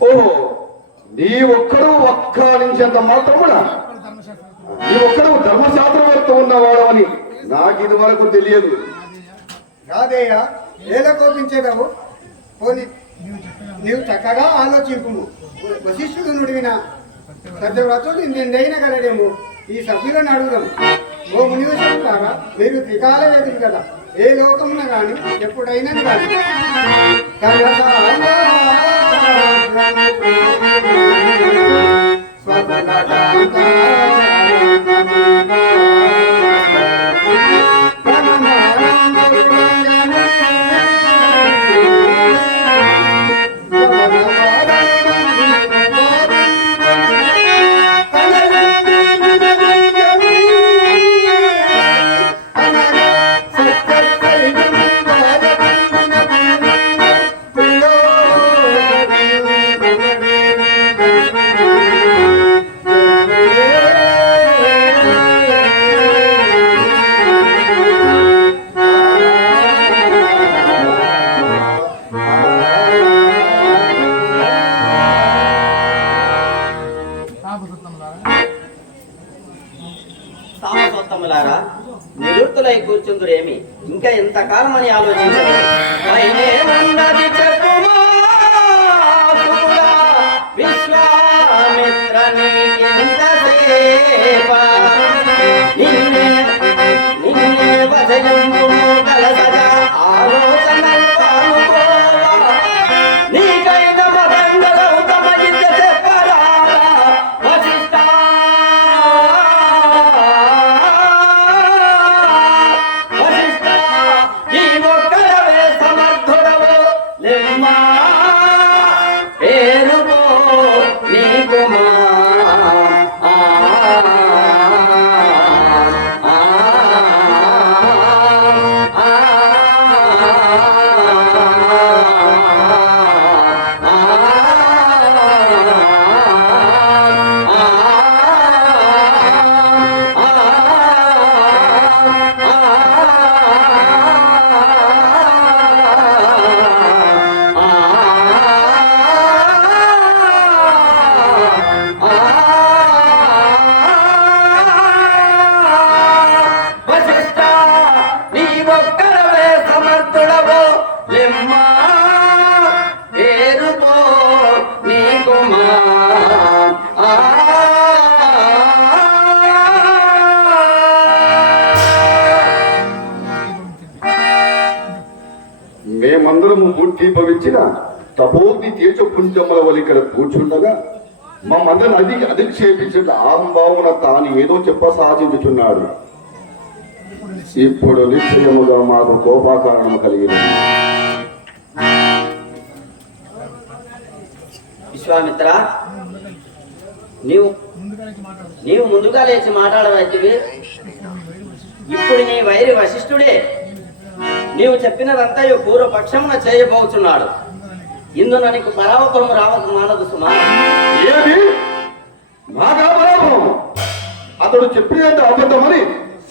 ఓ నీ ఒక్కడు ఒక్క నుంచి అంత మాత్రం కూడా నీ ఒక్కడు ధర్మశాస్త్రవర్త ఉన్నవాడు అని నాకు ఇది వరకు తెలియదు. రాదయ్యా ఏలా కోపించేదావు? పోని నీవు చక్కగా ఆలోచింపు వశిష్ఠుడు నుడివిన సత్యవ్రతుడు నిన్నైన కలడేమో ఈ సభ్యులను అడుగుదాం ఓ మునివేశ్వరులారా మీరు త్రికాల వేదులు కదా. ఏ లోకమున గాని ఎప్పుడైనా కానీ సామసోత్తములారా ఏమి? ఇంకా ఎంతకాలం అని ఆలోచించాలి విశ్వామిత్ర నిన్నే నిన్నే మేమందరము మూర్తి భవించిన తపోగ్ని తేజ పుంజమ్మల వల్ల ఇక్కడ కూర్చుండగా మమ్మందరిని అది అధిక్షేపించిన ఆంబావున తాను ఏదో చెప్ప సాధించుచున్నాడు ఇప్పుడు నిశ్చయముగా మాకు కోపాకారణము కలిగింది విశ్వామిత్ర నీవు నీవు ముందుగా లేచి మాట్లాడవచ్చు ఇప్పుడు నీ వైరి వశిష్ఠుడే. నీవు చెప్పినదంతయు పూర్వపక్షమున చేయబోచున్నాడు. ఇందున నీకు పరావపరము రావక మానదు సుమా. ఏమి? అతడు చెప్పినంత అబద్ధమని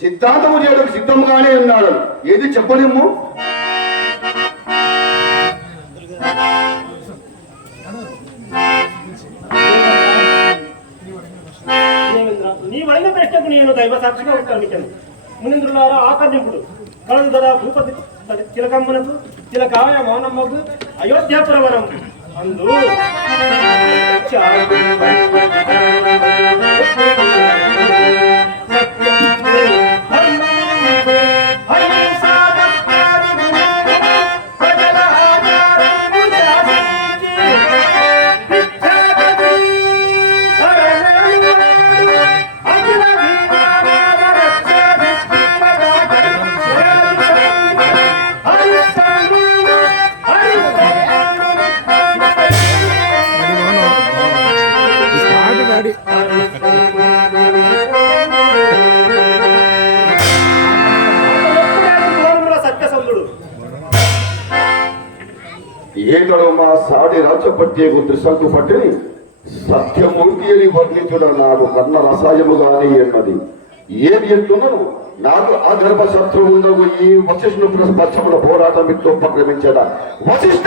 సిద్ధాంతము చేయడం సిద్ధంగానే ఉన్నాడు ఏది చెప్పలేము? దేవేంద్ర నీ వైన ప్రశ్నకు నేను దైవ సాక్షిగా ఉత్తర్మించాను మునింద్రులారా ఆకర్ణింపుడు. కలదు కదా భూపతి తిలకమ్మనకు తిలకాయ మౌనమ్మకు అయోధ్యాపురవనం అందు. ప్రత్యేక త్రిశంకు పట్టి సత్యమూర్తి అని వర్ణించడం నాకు కన్న రసాయము కానీ అన్నది ఏది ఎత్తునను నాకు ఆ గర్భ శత్రువు ఉండవు. ఈ వశిష్ఠుడు స్పర్శముల పోరాటం మీతో ఉపక్రమించదా వశిష్ఠ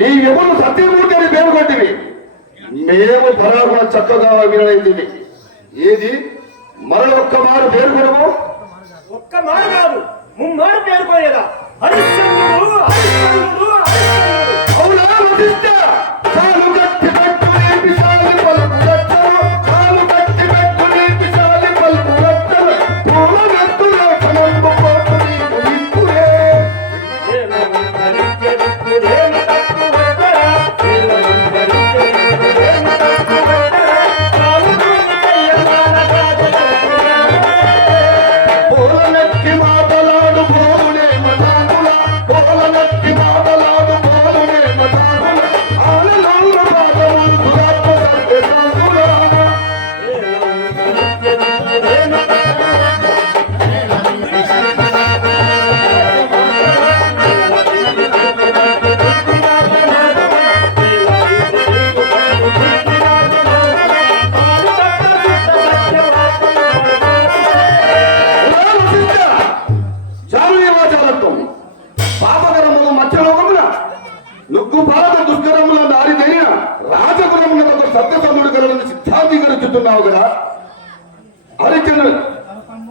నీ ఎవరు సత్యమూర్తి అని పేరు కొట్టివి. మేము పరాగుణ చక్కగా వినైతుంది ఏది? మరొక్క మారు పేర్కొనము ఒక్క మాట కాదు. ముమ్మారు పేరుకోలేదా హరిశ్చంద్రుడు హరిశ్చంద్రుడు హరిశ్చంద్రుడు. this. నుగ్గు పాలక దుష్కరముల దారి తెలియ రాజగుణమున ఒక సత్యసముడు కలను సిద్ధాంతీకరించుతున్నావు కదా హరిచంద్రుడు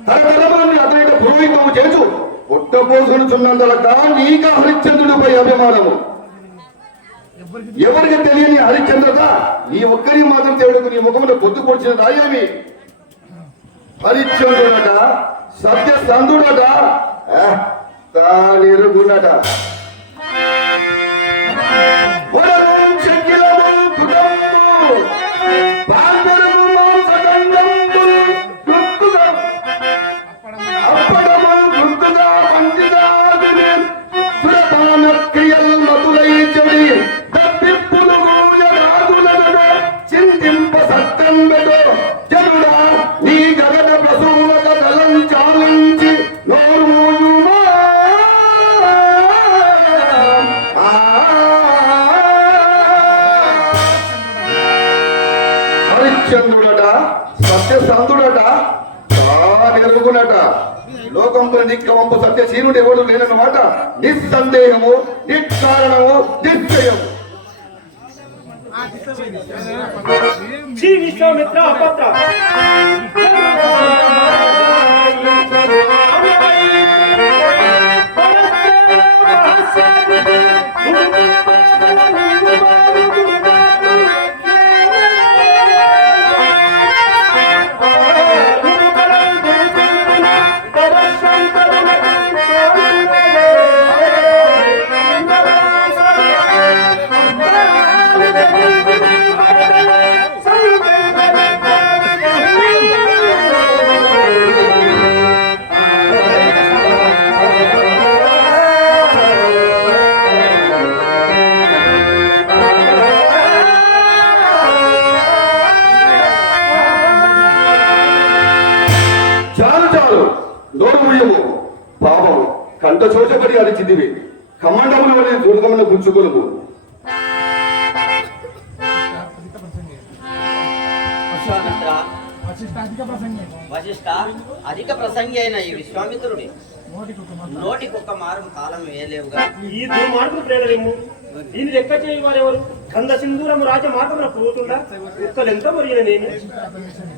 తరతరములని అతని పురోహితము చేసు పుట్టపోసునుచున్నందులక నీక హరిశ్చంద్రుడిపై అభిమానము. ఎవరికి తెలియని హరిశ్చంద్రత నీ ఒక్కరి మాత్రం తేడుకు నీ ముఖమున పొద్దు పొడిచిన రాయేమి హరిశ్చంద్రుడట సత్యసంధుడట తానిరుగునట. తానెరుగునట లోకంలో నిక్కవంపు సత్యశీనుడు ఎవడు లేనన్నమాట? నిస్సందేహము నిష్కారణము నిశ్చయము. శ్రీ విశ్వామిత్ర అపత్ర. ప్రసంగి వశిష్ట అధిక ప్రసంగి అయిన ఈ విశ్వామిత్రుడి. నోటికి ఒక మాట. నోటికొక్క మారం కాలం వేయలేవుగా. ఈ దుర్మార్గుడు ప్రేరలేము. దీన్ని లెక్క చేయి వారెవరు? గంధ సింధూరము రాజ మార్గమున పోతుండా. కుక్కలెంత మొరిగిననేమి అతని విషయమే.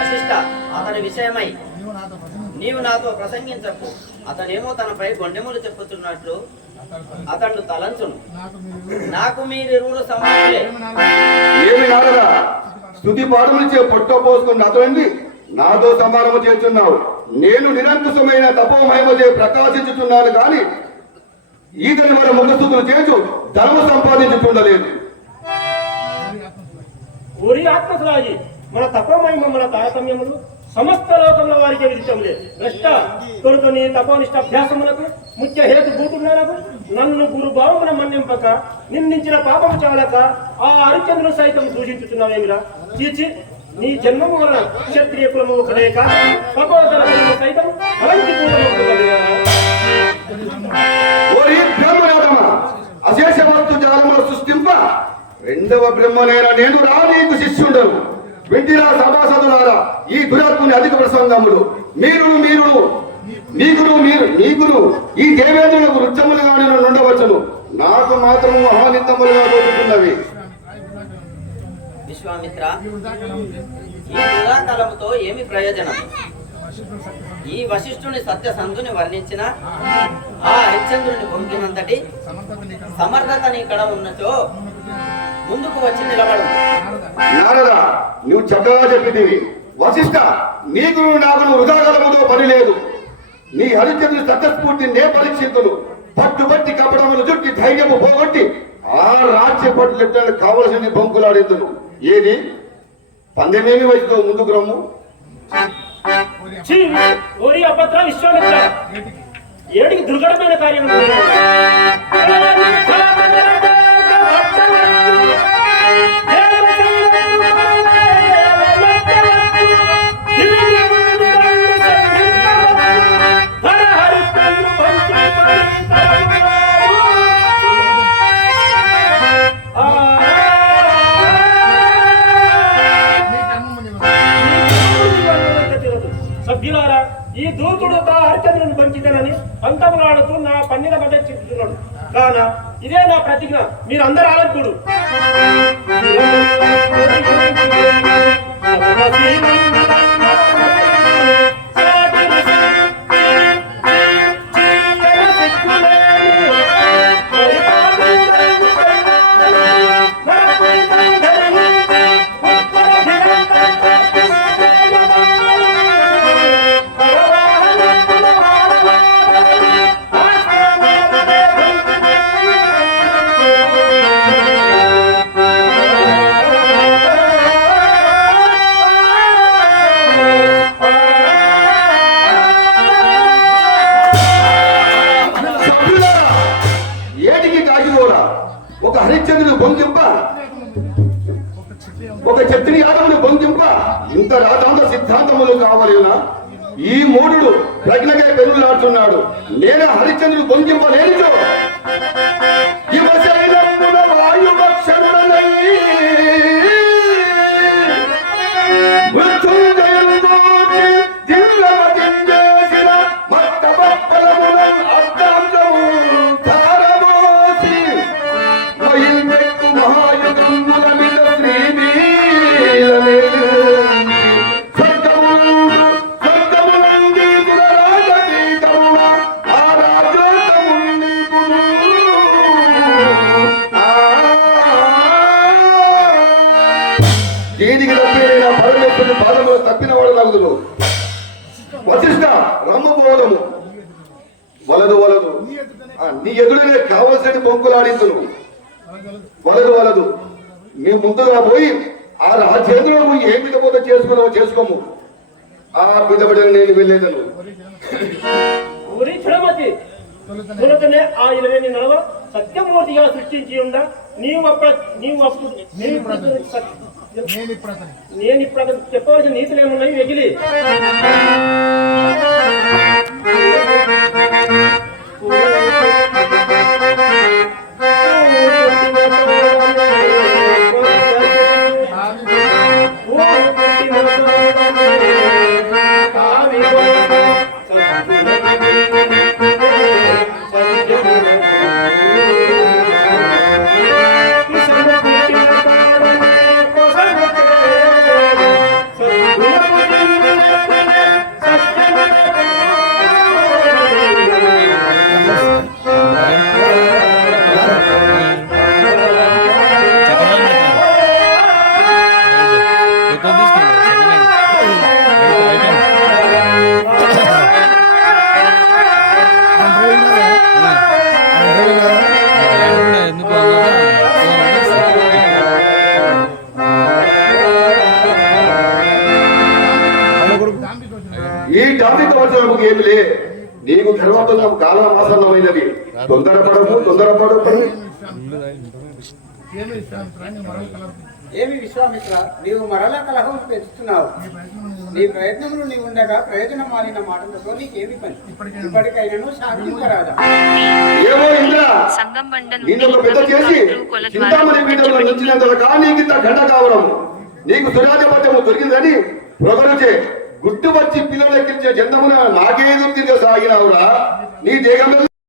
వశిష్ట అతని విషయమై. నీవు నాతో ప్రసంగి నీవు నాతో ప్రసంగించకు. అతనేమో తనపై గొండెములు చెప్పుతున్నట్లు అతడు తలంచును. నాకు మీరు మీరిరువురు సమానులే ఏమి నాడరా స్థుతి పాఠములిచ్చే పొట్ట పోసుకుని నాతోండి నాతో సమానము చేస్తున్నావు. నేను నిరంకుశమైన తపోమహిమచే ప్రకాశించుతున్నాను కానీ ఈతని మన ముఖస్థుతులు చేసు ధనము సంపాదించుతుండలేదు. ఒరి ఆత్మసరాజి మన తపోమహిమ మన తారతమ్యములు సమస్త లోకంలో వారికి విదితములే భ్రష్ట కొడుకు నీ తపోనిష్ట అభ్యాసమునకు ముఖ్య హేతు భూతున్నరకు నన్ను గురు భావమున మన్నింపక నిందించిన పాపము చాలక ఆ హరిచంద్రుడు సైతం దూషించుతున్నావేమిరా చీచి నీ జన్మము వలన క్షత్రియ కులము ఒకలేక పకోదర సైతం కలంకి పూజలు ఓరి అశేష జాలములు సృష్టింప రెండవ బ్రహ్మనైన నేను రా నీకు శిష్యుండను. వింటిరా సభాసదులారా ఈ దురాత్ముని అధిక ప్రసంగములు. మీరు మీరు నీకును మీరు నీకును ఈ దేవేంద్రులకు రుచ్చములుగా నేను ఉండవచ్చును. నాకు మాత్రము మహానిందములుగా దొరుకుతున్నవి విశ్వామిత్ర ఈ వృధాకాలం ఏమి ప్రయోజనం? సత్య ఈ వశిష్ఠుని సత్యసంధుని వర్ణించిన ఆ హరిశ్చంద్రుని పొంగినంతటి సమర్థత ఇక్కడ నీ ఉన్నచో ముందుకు వచ్చి నిలబడు నారదా నువ్వు చక్కగా చెప్పినవి వశిష్ట నీకు నాకు వృధాగలముతో పని లేదు. నీ హరిచంద్రుని సత్యస్ఫూర్తి నే పరీక్షితులు పట్టుబట్టి కపడములు చుట్టి ధైర్యము పోగొట్టి ఆ రాజ్య పట్టులెట్టాడు కావలసింది బొంకులాడేందును ఏది? పందెమేమి వయసుతో ముందుకు రమ్ము! ఓరి విశ్వామిత్ర ఏడికి దుర్ఘటమైన కార్యం ఈ దూతుడు తా హరిచంద్రుని పంచితనని పంతములాడుతూ నా పన్నిన బట్ట చెప్తున్నాడు కాన ఇదే నా ప్రతిజ్ఞ. మీరు అందరు ఆలోచుడు ఒక చెట్టుని యాదవుని బొంకింప ఇంత రాజాంత సిద్ధాంతములు కావలేనా ఈ మూడు ప్రజ్ఞగా పెరుగులాడుతున్నాడు. నేనే హరిశ్చంద్రుడు బొంకింప వలదు వలదు మేము ముందుగా పోయి ఆ రాజ్యేంద్రుడు ఏ మిగపోతే చేసుకున్నావో చేసుకోము. ఆ పిదబడిన నేను వెళ్ళేదను. తొలుతనే ఆ ఇరవై నడవ సత్యమూర్తిగా సృష్టించి ఉండ. నీవు అప్పుడు అప్పుడు నేను ఇప్పుడు చెప్పవలసిన నీతులు ఏమున్నాయి? వెగిలి తొందరపడము ఏమి విశ్వామిత్ర నీవు మరలా కలహం పెంచుతున్నావు. నీ ప్రయత్నం నీవు నీ ప్రయత్నములు నీ ఉండగా ప్రయోజనం మారిన మాటలతో నీకేమి పని? ఇప్పటికైనా- ఇప్పటికైనాను సాధింపరాదా ఏమో ఇంద్ర సంగం బండ నిన్ను ఒక పెద్ద చేసి చింతామణి పీఠంలో నుంచినంత కానీ గంట కావడం. నీకు సురాజపత్యము దొరికిందని ప్రొగరుచే గుట్టు వచ్చి పిల్లలు ఎక్కించే జందమున నాకేదో తిరిగి సాగినావురా నీ దేహం